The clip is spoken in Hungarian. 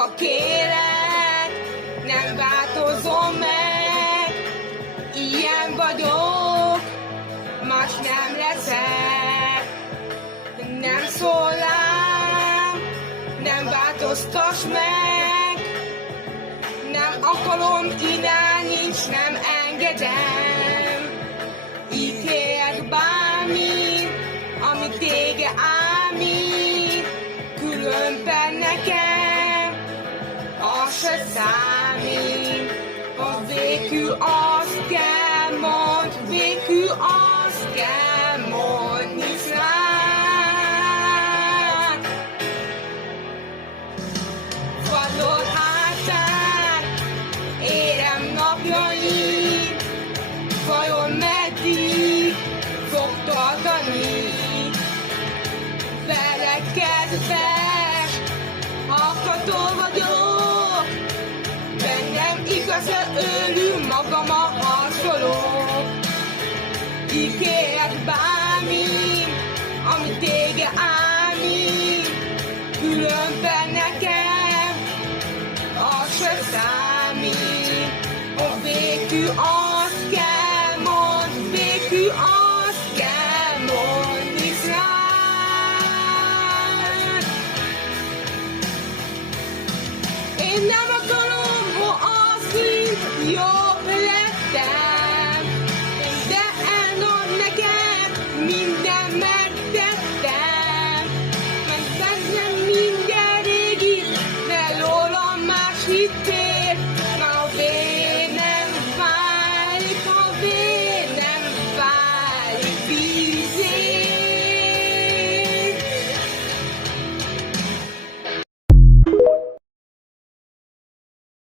hiába kérek, nem változom meg. Ilyen vagyok, más nem leszek. Nem szól rám, nem változtass meg. Nem akarom, irányíts, nem engedem. Ítélek bármi, ami téged ámít, különben nekem az se számít. Ha végül azt kell mondd, végül azt kell mondd, hisz rád. Vadol hátán érem napjait, vajon meddig fog tartani? Veled kedves, hallgató vagyok, bennem igazán őrül magam a harcolok. Ígérek bármi, ami téged ámít, különben nekem az se számít.